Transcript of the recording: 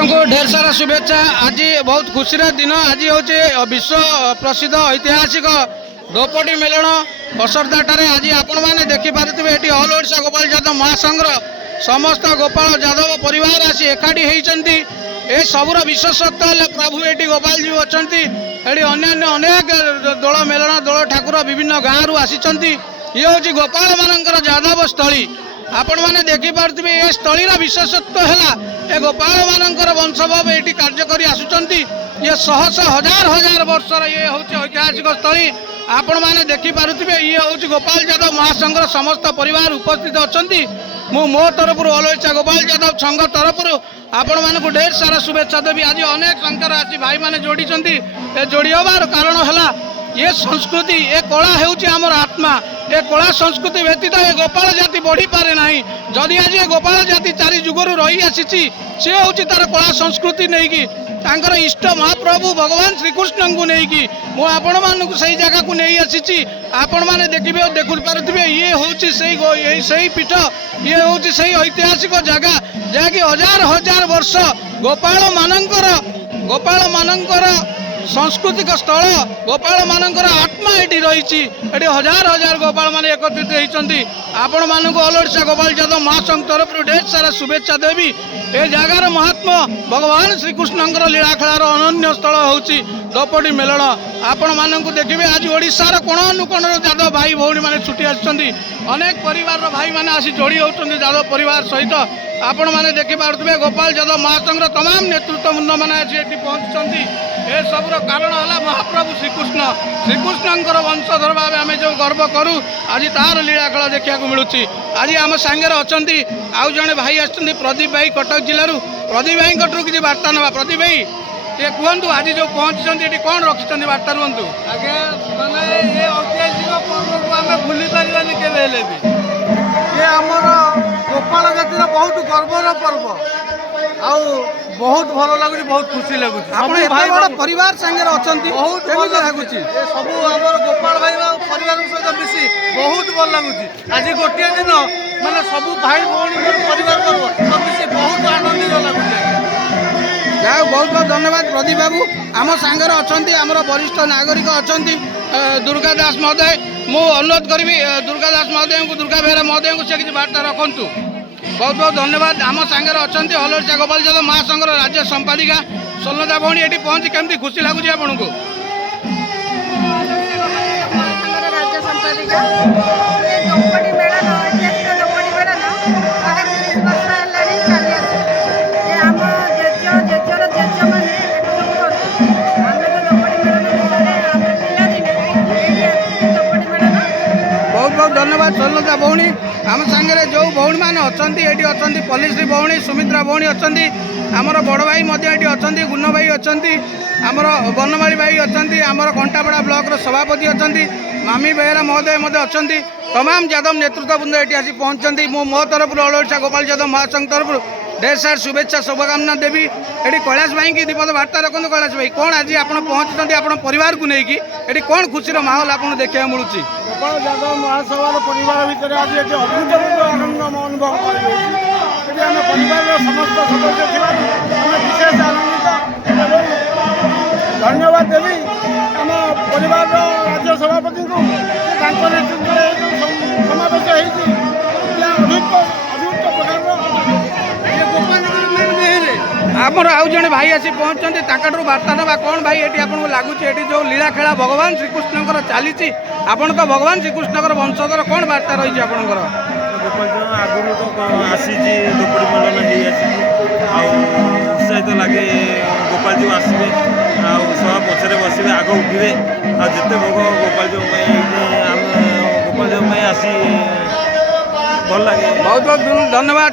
को ढेर सारा शुभेच्छा। आज बहुत खुशी दिन। आज हूँ विश्व प्रसिद्ध ऐतिहासिक द्रौपदी मेलन कसरदाटारे। आज आपण मैंने देखिपे ये ऑल ओडिशा गोपाल यादव महासंघ समस्त गोपाल यादव परिवार आसी एकाठी होती। ए सबुर विशेषत्व है प्रभु ये गोपाल जी अच्छा ये अन्य अनेक दल मेलन दल ठाकुर विभिन्न गाँव आसी। ये हूँ गोपाल मानकर यादव स्थली। आपण मैंने देखिपे ये स्थलीर विशेषत्व है ए गोपाल मानकर वंशभव ये कार्य कर आसुंच। ये शह शह हजार हजार वर्षर ये हूँ ऐतिहासिक स्थली। आपण मैंने देखिपे ये हूँ गोपाल यादव महासंघर समस्त परिवार उपस्थित अच्छा। मो तरफ ऑल ओडिशा गोपाल यादव संघ तरफ आपण मानक ढेर सारा शुभेच्छा देवी। आज अनेक संख्यार आज भाई मैंने जोड़ी जोड़ी हबार कारण है ये संस्कृति ये कला होमर आत्मा। ये कला संस्कृति व्यतीत ये गोपाल जाति बढ़ी पारे ना। जदि आज ये गोपाल जाति चारि जुगर रही आसी सी हूँ तार कला संस्कृति नहीं कि तांकर इष्ट महाप्रभु भगवान श्रीकृष्ण को लेकिन मुझे जगह को नहीं आसी। आपण मैंने देखिए देखु पारे ये हूँ से पीठ ये हूँ से ऐतिहासिक जगह जहाँकि हजार हजार वर्ष गोपाल मानकर सांस्कृतिक स्थल गोपाल मानकर आत्मा ये रही। हजार हजार गोपाल मान एकत्रित होती। आपण मानक ऑल ओडिशा गोपाल यादव महासंघ तरफ ढेर सारा शुभेच्छा देवी। ए जगार महात्मा भगवान श्रीकृष्ण लीला खेलार अनन्य स्थल हूँ द्रौपदी मेलन। आपण मानक देखिए आज ओडिशार कोण अनुकोण यादव भाई भौणी मैंने छुट्टी आसुच्च। अनेक परिवार भाई मैंने आसी जोड़ी होती यादव परिवार सहित। आपण मैंने देखिपे गोपाल यादव महासंघ तमाम नेतृत्व वृंद मैंने आसी पहुँचुंट। ए सबुर कारण है महाप्रभु श्रीकृष्ण वंशधर भाव आम जो गर्व करूँ आज तार लीला खेल देखा मिलूँ। आज आम सांगे अच्छा आउ जड़े भाई आसुँच प्रदीप भाई कटक जिलूर। प्रदीप भाई कटू किसी बार्ता ना। प्रदीप भाई ये कहतु आज जो पहुँची ये कौन रखिंट बार्ता रुहतु। आगे मैंने ये ऐतिहासिक पर्व को आम भूली पारानी केवे ये आमर गोपाल जातिर बहुत गर्वर पर्व आउ बहुत भल लगुच बहुत खुशी लगुच। भाई बड़ परिवार संगे अच्छा बहुत भल लगुच। सब आम गोपाल भाई परिवार सहित मिसी बहुत भल लगुच। आज गोटे दिन मैंने सब भाई भौणी परिवार पर्व सब मिसी बहुत आनंदित लगुच। जाओ बहुत बहुत धन्यवाद प्रदीप बाबू। आम सांगे अच्छा आमर वरिष्ठ नागरिक अच्छा दुर्गा दास महोदय। मु अनुरोध करी दुर्गा दास महोदय को दुर्गा बेहरा महोदय को किसी बार्ता रखु। बहुत बहुत धन्यवाद। आम सांगे अच्छा ऑल ओडिशा गोपाल यादव महासंघ राज्य संपादिका स्वर्णदा भौणी ये पहुँची केमती खुशी लगुच आपन को। राज्य संपादिका द्रौपदी मेलन ऐतिहासिक द्रौपदी मेलन अनेक वर्ष है चली आम जेज जेजर जेज मैंने आम जो द्रौपदी मेलन द्रौपदी मेलन। बहुत बहुत धन्यवाद स्वर्णदा भौणी। आम सांगे जो भौणी मैंने अच्छा ये अच्छा पल्लीश्री भौणी सुमित्रा भौणी अच्छा आमर बड़ भाई अच्छा गुण भाई अच्छा आमर बनमाली भाई अच्छा आमर घंटापड़ा ब्लॉक सभापति अच्छा मामी बेहरा महोदय अच्छा तमाम यादव नेतृत्व वृंद ये आसी पहुँचती। मो तरफ ऑल ओडिशा गोपाल यादव महासंघ तरफ ढेर सार शुभेच्छा शुभकामना देवी। ये कैलाश भाई की दीपद बार्ता रखु। कैलाश भाई कौन आज आप पहुँचुंट आप परिवार को लेकिन ये कौन खुशी माहौल आपको देखा मिलूँ। गोपाल यादव महासभा परिवार भितर आज ये अभूतपूर्व आनंद अनुभव कर परिवार समस्त सदस्य विशेष आनंदित धन्यवाद देवी आम परिवार राज्य सभापति को नेतृत्व समावेश आमर आउ जड़े भाई आसी पहुँचते बार्ता ना कौन भाई ये आपको लगुच ये जो लीला खेला भगवान श्रीकृष्ण चली आपण तो भगवान श्रीकृष्ण वंशधर कौन बार्ता रही आपंकर आगुरी तो आसी द्रौपदी मेलन उत्साहित लगे गोपाल जी आसवे सभा पचर बसवे आग उठे आते भोग गोपाल जी गोपाल जी आसी भल लगे। बहुत बहुत धन्यवाद।